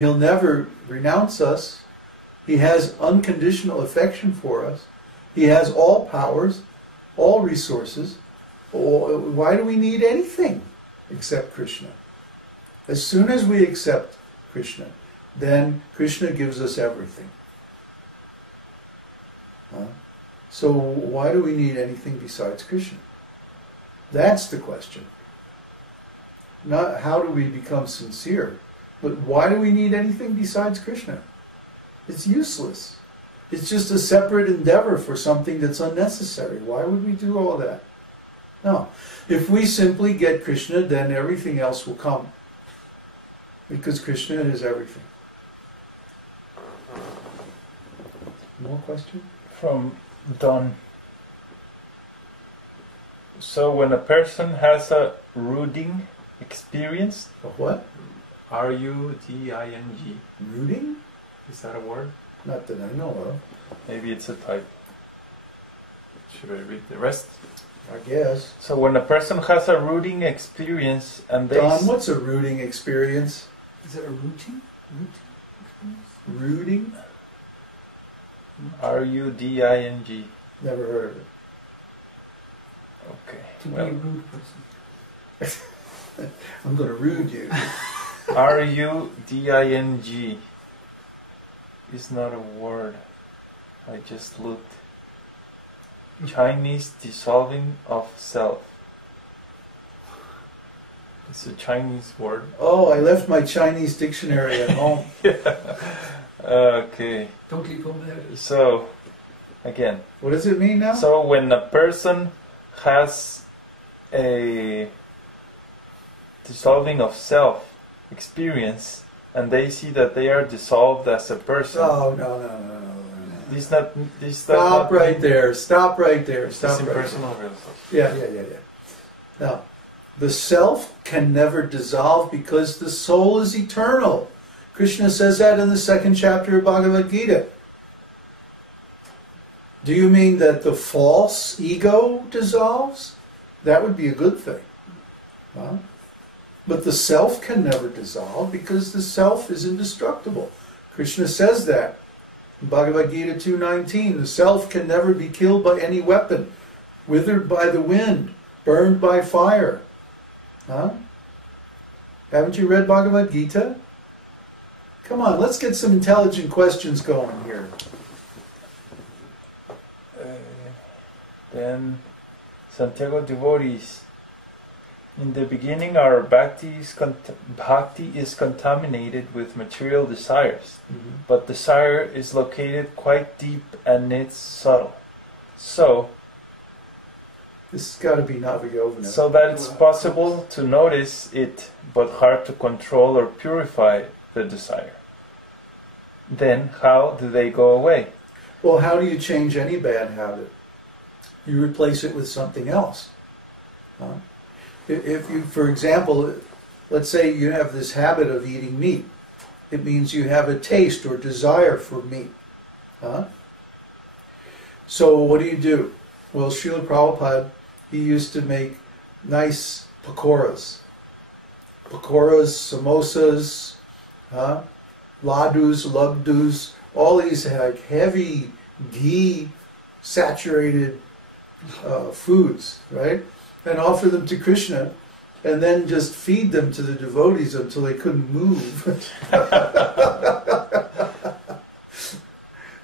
He'll never renounce us. He has unconditional affection for us. He has all powers, all resources. Why do we need anything except Krishna? As soon as we accept Krishna, then Krishna gives us everything. So why do we need anything besides Krishna? That's the question. Not how do we become sincere, but why do we need anything besides Krishna? It's useless. It's just a separate endeavor for something that's unnecessary. Why would we do all that? No. If we simply get Krishna, then everything else will come. Because Krishna is everything. More question? From Don. So when a person has a rooting experience... A what? R-U-D-I-N-G. Rooting? Is that a word? Not that I know of. Maybe it's a type. Should I read the rest? I guess. So when a person has a rooting experience and they... Don, what's a rooting experience? Is it a rooting? Rooting? R-U-D-I-N-G. Never heard of it. Okay. To be a rude person. I'm going to rude you. R-U-D-I-N-G is not a word. I just looked. Chinese dissolving of self. It's a Chinese word. Oh, I left my Chinese dictionary at home. Yeah. Okay. Don't keep on there. So, again. What does it mean now? So when a person has a dissolving of self experience and they see that they are dissolved as a person. Oh, no. Stop right there. Stop right there. Stop right there. Yeah. Now, the self can never dissolve because the soul is eternal. Krishna says that in the 2nd chapter of Bhagavad-gītā. Do you mean that the false ego dissolves? That would be a good thing. Huh? But the self can never dissolve because the self is indestructible. Krishna says that. In Bhagavad-gītā 2:19, the self can never be killed by any weapon, withered by the wind, burned by fire. Huh? Haven't you read Bhagavad-gītā? Come on, let's get some intelligent questions going here. Then, Santiago devotees. In the beginning, our bhakti is contaminated with material desires, but desire is located quite deep and it's subtle. So, this has got to be Navayovana. So that it's possible to notice it, but hard to control or purify the desire. Then, how do they go away? Well, how do you change any bad habit? You replace it with something else. Huh? If you, for example, let's say you have this habit of eating meat. It means you have a taste or desire for meat. Huh? So what do? Well, Śrīla Prabhupada, he used to make nice pakoras. Pakoras, samosas, ladus, lugdus, all these like heavy ghee saturated foods, right? And offer them to Krishna, and then just feed them to the devotees until they couldn't move.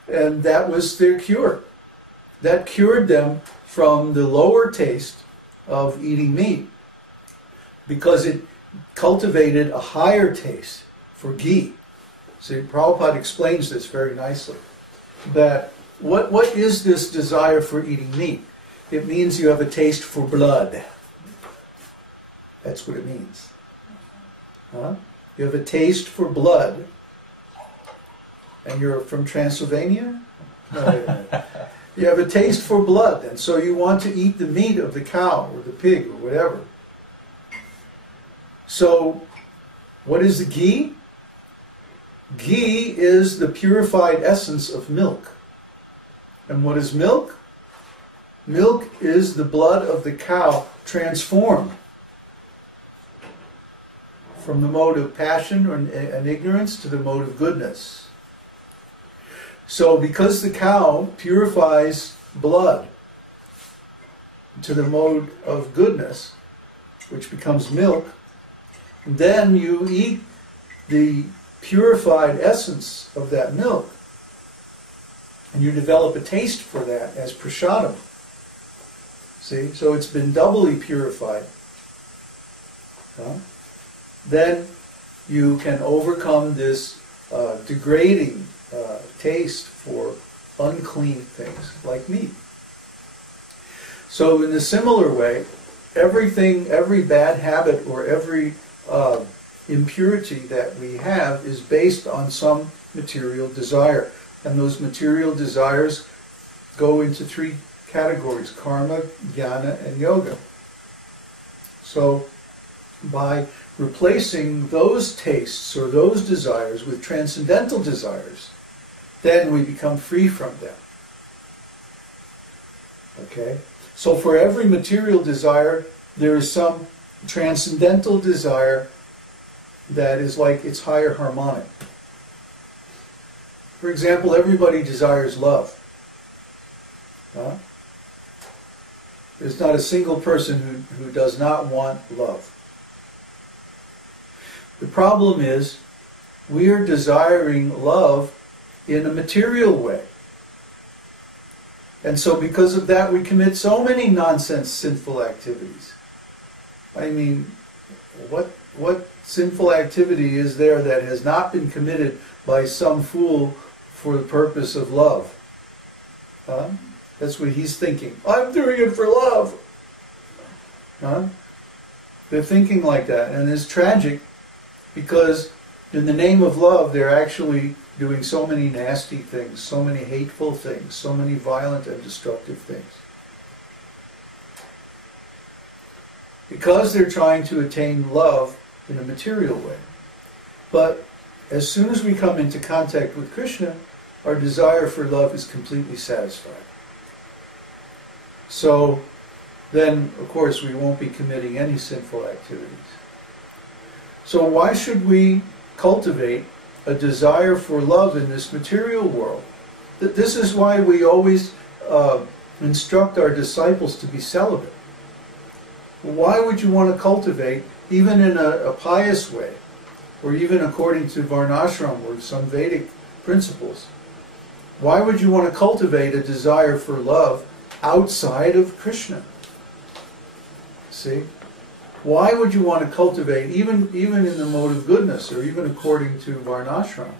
And that was their cure. That cured them from the lower taste of eating meat, because it cultivated a higher taste for ghee. See, Prabhupada explains this very nicely. That what is this desire for eating meat? It means you have a taste for blood. That's what it means. Huh? You have a taste for blood. And you're from Transylvania? No, wait a minute. You have a taste for blood, and so you want to eat the meat of the cow or the pig or whatever. So, what is the ghee? Ghee is the purified essence of milk. And what is milk? Milk is the blood of the cow transformed from the mode of passion and ignorance to the mode of goodness. So because the cow purifies blood to the mode of goodness, which becomes milk, then you eat the purified essence of that milk, and you develop a taste for that as prasadam. See, so it's been doubly purified. Then you can overcome this degrading taste for unclean things like meat. So in a similar way, every bad habit or every impurity that we have is based on some material desire. And those material desires go into three categories: karma, jnana, and yoga. So by replacing those tastes or those desires with transcendental desires, then we become free from them. Okay? So for every material desire, there is some transcendental desire that is like its higher harmonic. For example, everybody desires love. There's not a single person who does not want love. The problem is, we are desiring love in a material way. And so because of that, we commit so many nonsense sinful activities. I mean, what sinful activity is there that has not been committed by some fool for the purpose of love? That's what he's thinking. I'm doing it for love. They're thinking like that, and it's tragic because in the name of love, they're actually doing so many nasty things, so many hateful things, so many violent and destructive things. Because they're trying to attain love in a material way. But as soon as we come into contact with Krishna, our desire for love is completely satisfied. So then, of course, we won't be committing any sinful activities. So why should we cultivate a desire for love in this material world? This is why we always instruct our disciples to be celibate. Why would you want to cultivate, even in a pious way, or even according to Varnashram or some Vedic principles, why would you want to cultivate a desire for love outside of Krishna? See? Why would you want to cultivate, even in the mode of goodness, or even according to Varnashram,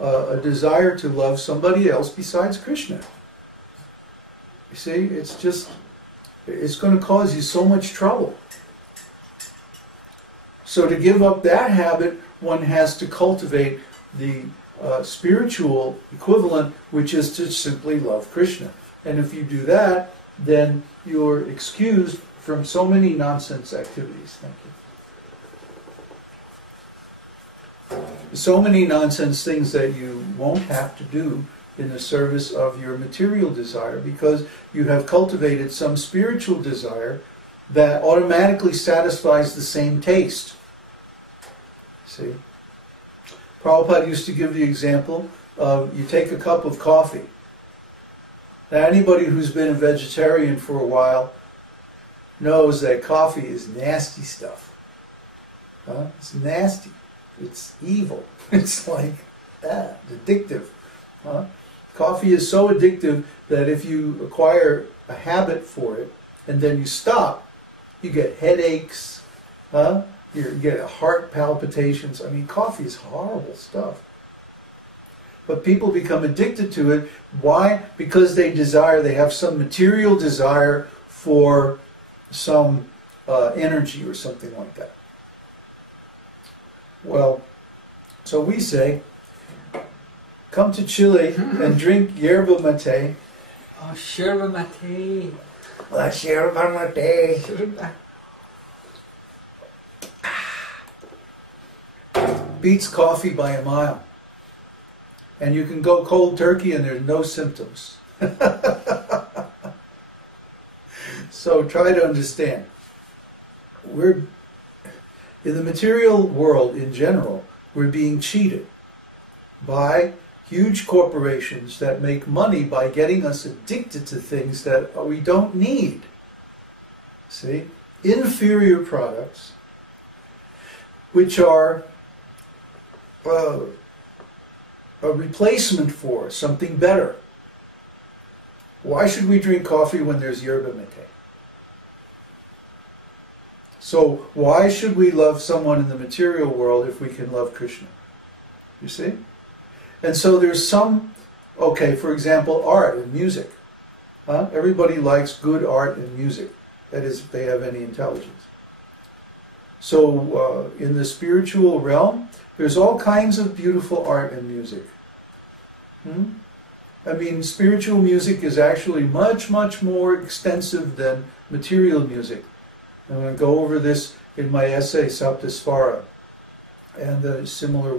a desire to love somebody else besides Krishna? You see, it's going to cause you so much trouble. So to give up that habit, one has to cultivate the spiritual equivalent, which is to simply love Krishna. And if you do that, then you're excused from so many nonsense activities. Thank you. So many nonsense things that you won't have to do in the service of your material desire, because you have cultivated some spiritual desire that automatically satisfies the same taste. See? Prabhupada used to give the example of, you take a cup of coffee. Now anybody who's been a vegetarian for a while knows that coffee is nasty stuff. It's nasty. It's evil. It's like that, addictive. Coffee is so addictive that if you acquire a habit for it and then you stop, you get headaches, you get heart palpitations. I mean, coffee is horrible stuff. But people become addicted to it. Why? Because they have some material desire for some energy or something like that. Well, so we say, come to Chile and drink yerba mate. Oh, yerba mate. Yerba mate. Beats coffee by a mile. And you can go cold turkey and there's no symptoms. So try to understand. In the material world in general, we're being cheated by huge corporations that make money by getting us addicted to things that we don't need. See? Inferior products, which are a replacement for something better. Why should we drink coffee when there's yerba mate? So why should we love someone in the material world if we can love Krishna? You see? And so there's some, okay, for example, art and music. Everybody likes good art and music. That is, if they have any intelligence. So in the spiritual realm, there's all kinds of beautiful art and music. I mean, spiritual music is actually much, much more extensive than material music. I'm going to go over this in my essay, Saptasvara, and the similar